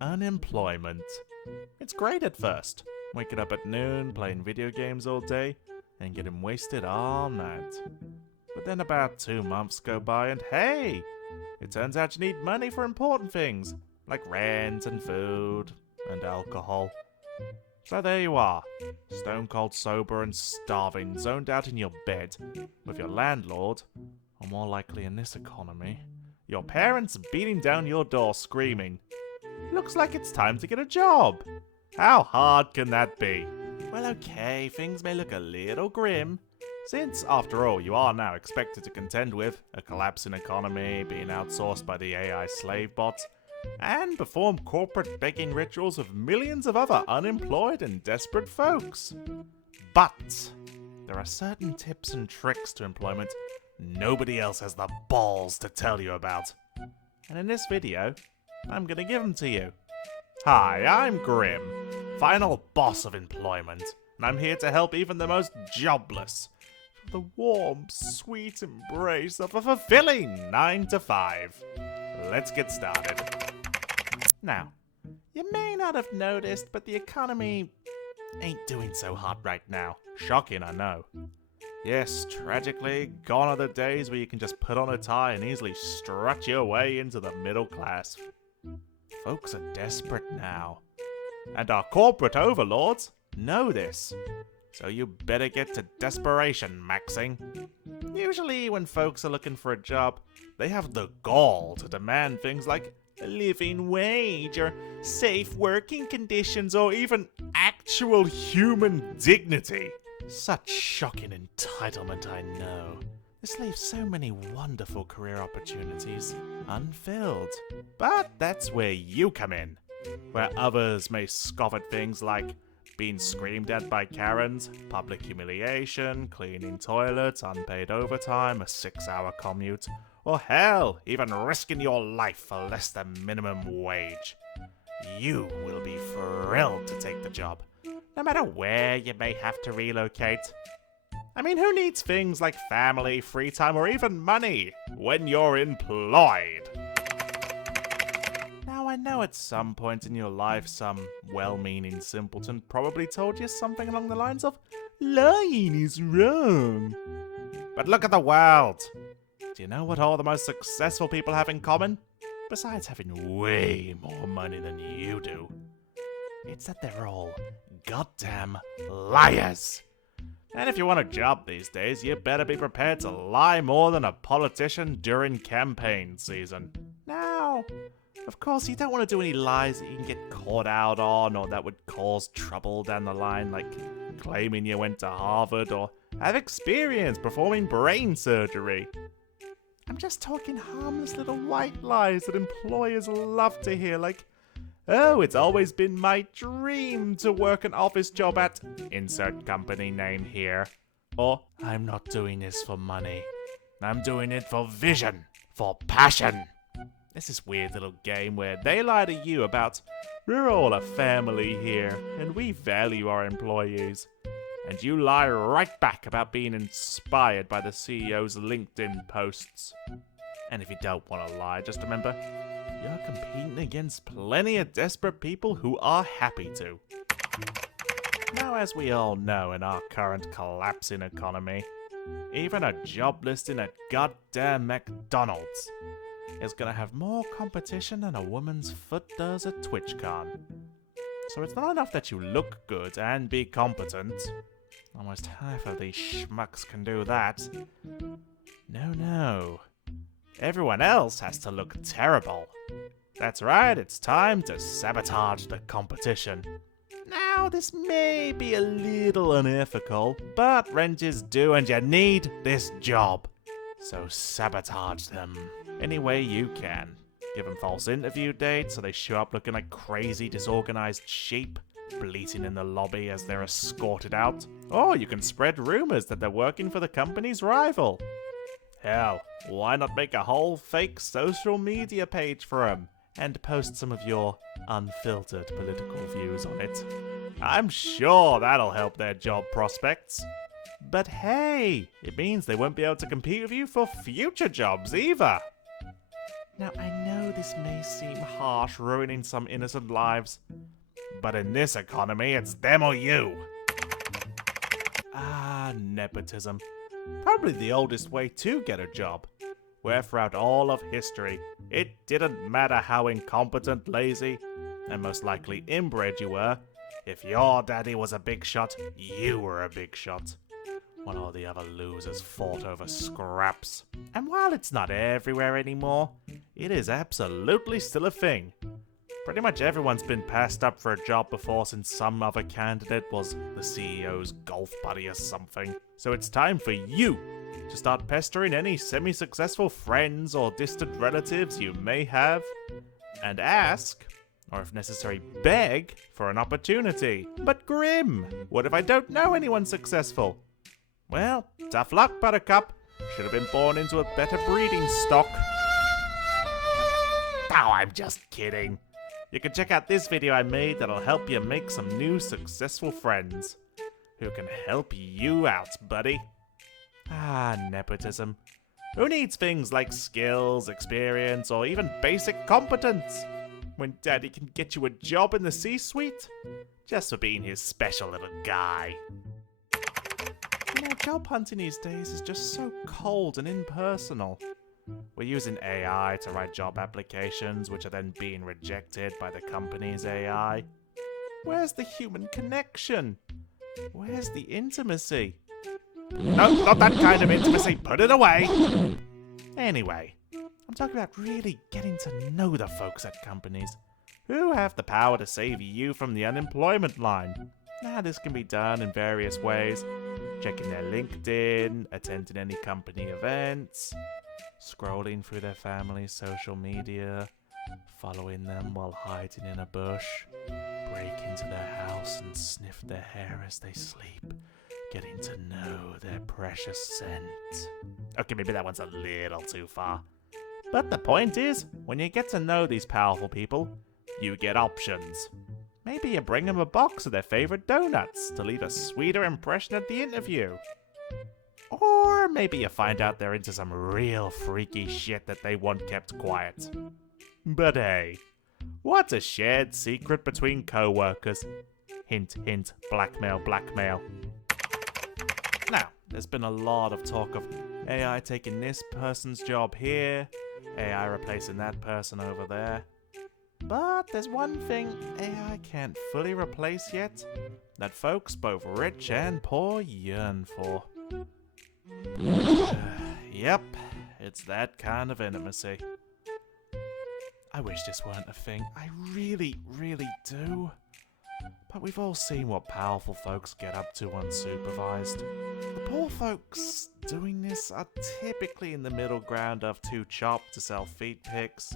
unemployment. It's great at first, waking up at noon, playing video games all day, and getting wasted all night. But then about 2 months go by and hey! It turns out you need money for important things, like rent and food and alcohol. So there you are, stone cold sober and starving, zoned out in your bed, with your landlord, or more likely in this economy, your parents beating down your door screaming, "Looks like it's time to get a job." How hard can that be? Well, okay, things may look a little grim, since, after all, you are now expected to contend with a collapsing economy, being outsourced by the AI slave bots, and perform corporate begging rituals of millions of other unemployed and desperate folks. But there are certain tips and tricks to employment nobody else has the balls to tell you about. And in this video, I'm gonna give them to you. Hi, I'm Grim, final boss of employment, and I'm here to help even the most jobless feel the warm, sweet embrace of a fulfilling 9 to 5. Let's get started. Now, you may not have noticed, but the economy ain't doing so hot right now. Shocking, I know. Yes, tragically, gone are the days where you can just put on a tie and easily strut your way into the middle class. Folks are desperate now. And our corporate overlords know this. So you better get to desperation maxing. Usually when folks are looking for a job, they have the gall to demand things like a living wage, or safe working conditions, or even actual human dignity. Such shocking entitlement, I know. This leaves so many wonderful career opportunities unfilled. But that's where you come in. Where others may scoff at things like being screamed at by Karens, public humiliation, cleaning toilets, unpaid overtime, a 6-hour commute, or hell, even risking your life for less than minimum wage. You will be thrilled to take the job, no matter where you may have to relocate. I mean, who needs things like family, free time, or even money when you're employed? Now, I know at some point in your life some well-meaning simpleton probably told you something along the lines of, lying is wrong. But look at the world. Do you know what all the most successful people have in common? Besides having way more money than you do. It's that they're all goddamn liars. And if you want a job these days, you better be prepared to lie more than a politician during campaign season. Now, of course, you don't want to do any lies that you can get caught out on or that would cause trouble down the line, like claiming you went to Harvard or have experience performing brain surgery. I'm just talking harmless little white lies that employers love to hear, like, "Oh, it's always been my dream to work an office job at insert company name here." Or, "I'm not doing this for money. I'm doing it for vision, for passion." It's this weird little game where they lie to you about, "We're all a family here, and we value our employees." And you lie right back about being inspired by the CEO's LinkedIn posts. And if you don't want to lie, just remember, you're competing against plenty of desperate people who are happy to. Now, as we all know in our current collapsing economy, even a job listing at goddamn McDonald's is gonna have more competition than a woman's foot does at TwitchCon. So it's not enough that you look good and be competent. Almost half of these schmucks can do that. No. Everyone else has to look terrible. That's right, it's time to sabotage the competition. Now, this may be a little unethical, but rent is due and you need this job. So sabotage them any way you can. Give them false interview dates so they show up looking like crazy disorganized sheep, bleating in the lobby as they're escorted out. Or you can spread rumors that they're working for the company's rival. Hell, why not make a whole fake social media page for them and post some of your unfiltered political views on it? I'm sure that'll help their job prospects. But hey, it means they won't be able to compete with you for future jobs either. Now, I know know this may seem harsh, ruining some innocent lives, but in this economy, it's them or you. Nepotism. Probably the oldest way to get a job, where throughout all of history, it didn't matter how incompetent, lazy, and most likely inbred you were. If your daddy was a big shot, you were a big shot, while all the other losers fought over scraps. And while it's not everywhere anymore, it is absolutely still a thing. Pretty much everyone's been passed up for a job before since some other candidate was the CEO's golf buddy or something. So it's time for you to start pestering any semi-successful friends or distant relatives you may have and ask, or if necessary beg, for an opportunity. But Grim, what if I don't know anyone successful? Well, tough luck, Buttercup. Should have been born into a better breeding stock. Oh, I'm just kidding. You can check out this video I made that'll help you make some new successful friends who can help you out, buddy. Nepotism. Who needs things like skills, experience, or even basic competence when Daddy can get you a job in the C-suite just for being his special little guy? You know, job hunting these days is just so cold and impersonal. We're using AI to write job applications, which are then being rejected by the company's AI. Where's the human connection? Where's the intimacy? No, not that kind of intimacy. Put it away. Anyway, I'm talking about really getting to know the folks at companies who have the power to save you from the unemployment line. Now, this can be done in various ways. Checking their LinkedIn, attending any company events, scrolling through their family's social media, following them while hiding in a bush, break into their house and sniff their hair as they sleep, getting to know their precious scent. Okay, maybe that one's a little too far. But the point is, when you get to know these powerful people, you get options. Maybe you bring them a box of their favorite donuts to leave a sweeter impression at the interview. Or maybe you find out they're into some real freaky shit that they want kept quiet. But hey, what's a shared secret between co-workers? Hint, hint, blackmail, blackmail. Now, there's been a lot of talk of AI taking this person's job here, AI replacing that person over there. But there's one thing AI can't fully replace yet, that folks both rich and poor yearn for. Yep, it's that kind of intimacy. I wish this weren't a thing. I really, really do. But we've all seen what powerful folks get up to unsupervised. The poor folks doing this are typically in the middle ground of too chopped to sell feet pics,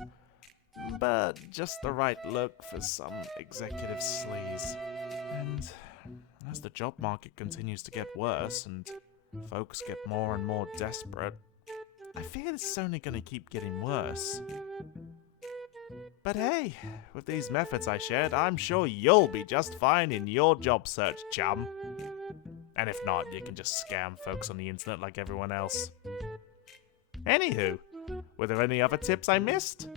but just the right look for some executive sleaze. And as the job market continues to get worse and folks get more and more desperate, I fear this is only going to keep getting worse. But hey, with these methods I shared, I'm sure you'll be just fine in your job search, chum. And if not, you can just scam folks on the internet like everyone else. Anywho, were there any other tips I missed?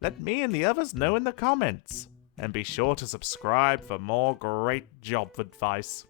Let me and the others know in the comments. And be sure to subscribe for more great job advice.